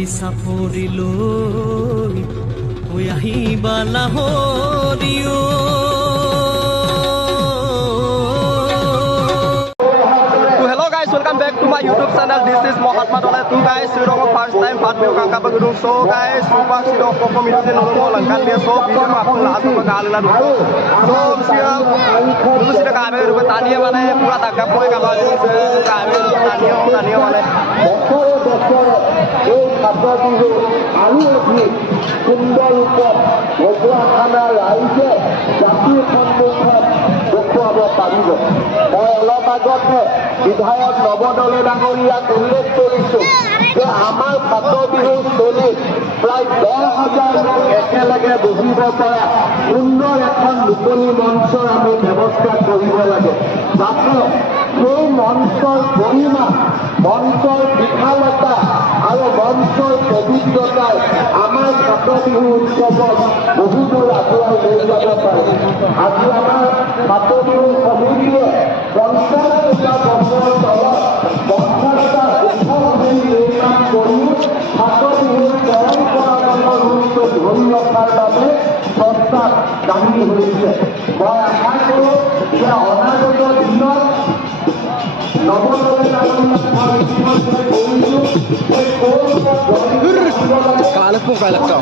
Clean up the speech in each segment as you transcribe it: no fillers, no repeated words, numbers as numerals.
চাকৰি চাপৰি লৈ আহিবা লাহৰিও Welcome back to my YouTube channel. This is Mahatma Dolai. Tu guys, sudah first time part video kangka bagudung. So guys, sumpah sudah pokok minum di nunggu langkan dia. So video aku langsung mengalir lalu. So siap, dulu sudah kami berupa tani mana pura tagap koi kamar itu kami tani mana. সুন্দর উপর ঘটুৱাখানা ৰাইজে জাতিৰ সন্মুখত দেখুৱাব পাৰিব মই অলপ আগতে বিধায়ক নৱদলে ডাঙৰীয়াক উল্লেখ কৰিছোঁ যে আমাৰ ফাট বিহুৰ স্থলীত প্ৰায় 10,000 লোক একেলগে বহিব পৰা সুন্দৰ এখন মুকলি মঞ্চৰ আমি ব্যৱস্থা কৰিব লাগে যাতে সেই মঞ্চৰ পৰিমাণ মঞ্চৰ বিশালতা আৰু মঞ্চৰ পবিত্ৰতাই আমাৰ ফাট বিহু উৎসৱত বহুদূৰ আগুৱাই লৈ যাব পাৰে আজি আমাৰ ফাট বিহু সমিতিয়ে 50টা বছৰৰ তলত 50টা উৎসৱী নিৰ্মাণ কৰি ফাট বিহুৰ পৰম্পৰাগত ৰূপটো ধৰি ৰখাৰ বাবে প্ৰস্তাৱ দাঙি ধৰিছে মই আশা কৰোঁ যে অনাগত দিনত নৱদলে ডাঙৰীয়াক মই ইতিমধ্যে কৰিছোঁ এই Kalah pun kalah kau.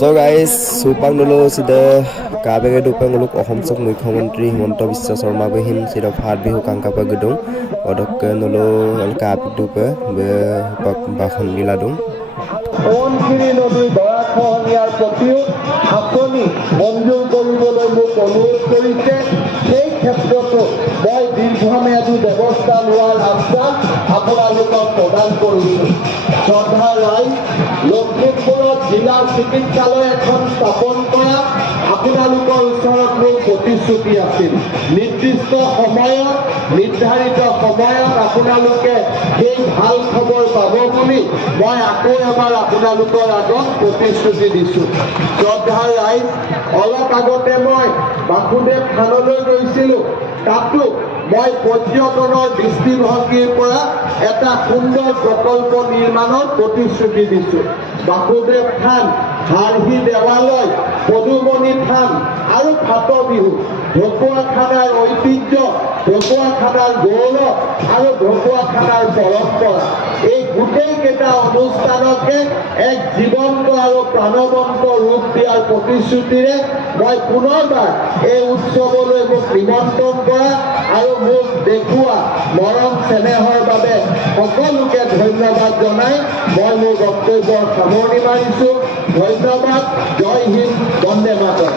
So guys, supang dulu sudah KBG dupang uluk Ahom Sok Mukhomantri Himanta Biswa Sarma behin sudah Phat Bihu Kangkapa Gedung odok dulu KBG dupa bahon diladung Subansiri নদীৰ গৰাখহনীয়াৰ প্ৰতিও আঁচনি মঞ্জুৰ কৰিবলৈ মোক অনুৰোধ কৰিছে সেই ক্ষেত্ৰতো মই দীৰ্ঘম্যাদী ব্যৱস্থা লোৱাৰ আশ্বাস আপোনালোকক প্ৰদান কৰিছোঁ শ্ৰদ্ধা ৰাইজ লখিমপুৰত জিলা চিকিৎসালয় এখন স্থাপন কৰা আপোনালোকৰ ওচৰত মোৰ প্ৰতিশ্ৰুতি আছিল নিৰ্দিষ্ট সময়ত নিৰ্ধাৰিত সময়ত আপোনালোকে সেই ভাল খবৰ পাব বুলি মই আকৌ এবাৰ আপোনালোকৰ আগত প্ৰতিশ্ৰুতি দিছোঁ শ্ৰদ্ধা ৰাইজ অলপ আগতে মই বাসুদেৱ থানলৈ গৈছিলোঁ তাতো মই পৰ্যটনৰ দৃষ্টিভংগীৰ পৰা এটা সুন্দৰ প্ৰকল্প নিৰ্মাণৰ প্ৰতিশ্ৰুতি দিছোঁ বাসুদেৱ থান হাৰহি দেৱালয় পদুমণি থান আৰু ফাট বিহু ঢকুৱাখানাৰ ঐতিহ্য ঢকুৱাখানাৰ গৌৰৱ আৰু ঢকুৱাখানাৰ পৰম্পৰা এই গোটেইকেইটা অনুষ্ঠানকে এক জীৱন্ত আৰু প্ৰাণৱন্ত ৰূপ দিয়াৰ প্ৰতিশ্ৰুতিৰে মই পুনৰবাৰ এই উৎসৱলৈ মোক নিমন্ত্ৰণ কৰা আৰু মোক দেখুওৱা মৰম চেনেহৰ বাবে সকলোকে ধন্যবাদ জনাই মই মোৰ বক্তব্যৰ সামৰণি মাৰিছোঁ ধন্যবাদ জয় হিন্দ বন্দে মাতৰম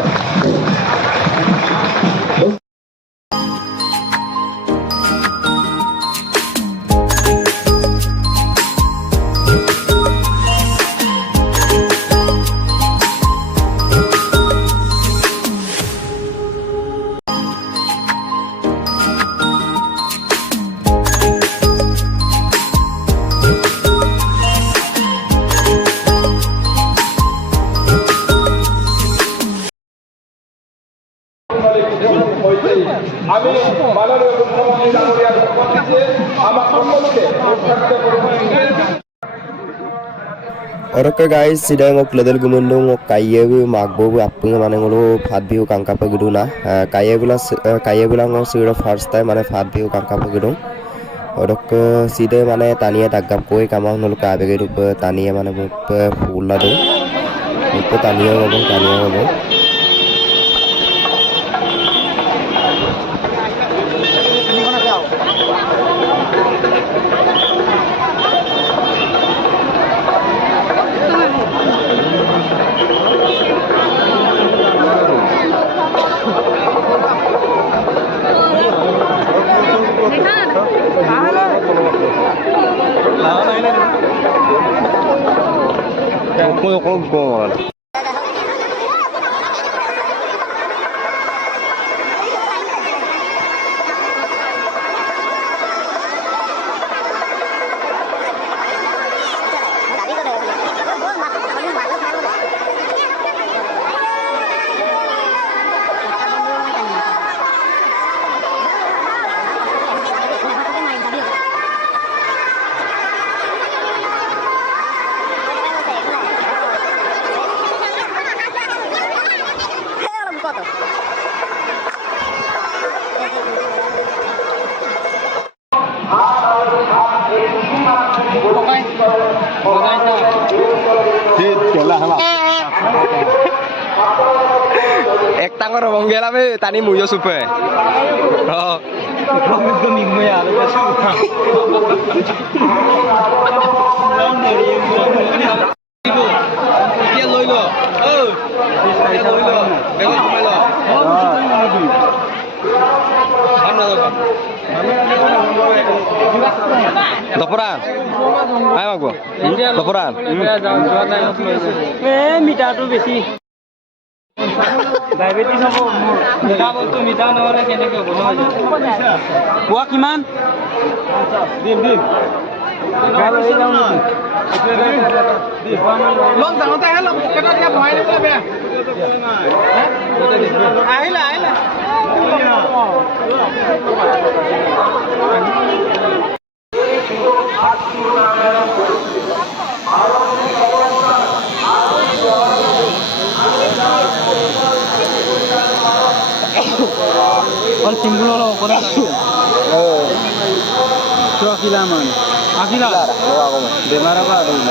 আমি মাননীয় মুখ্যমন্ত্রী ডাঙরিয়ার উপস্থিতিতে আমার সকলকে Orangnya guys, sidang ngok ledel gumundung ngok kaya bu magbo bu apung mana ngolo Phat Bihu Kangkapa Gedung na kaya bulan ngok sudah first time mana Phat Bihu Kangkapa Gedung orangnya sidang mana tania tagap koi kamang ngolo KBG dupa tania mana bu pula dong bu tania ngobong Nah, Mau kongkong. Ek tangor monggela me tani muyo supe. Oh. Doporan. Ayo aku. Doporan. মিঠা তো বেশি diabetes হ'ব মোৰ মিঠা বস্তু মিঠা নহ'লে কেনেকৈ হ'ব পোৱা কিমান দিম লোন যাওঁতে আহিলে পকেটত দিয়া ভৰাই দিব বেয়া আহিলে Kon simbol lo kora. Oh. Cua kilaman. Akila. Bemar apa dulu?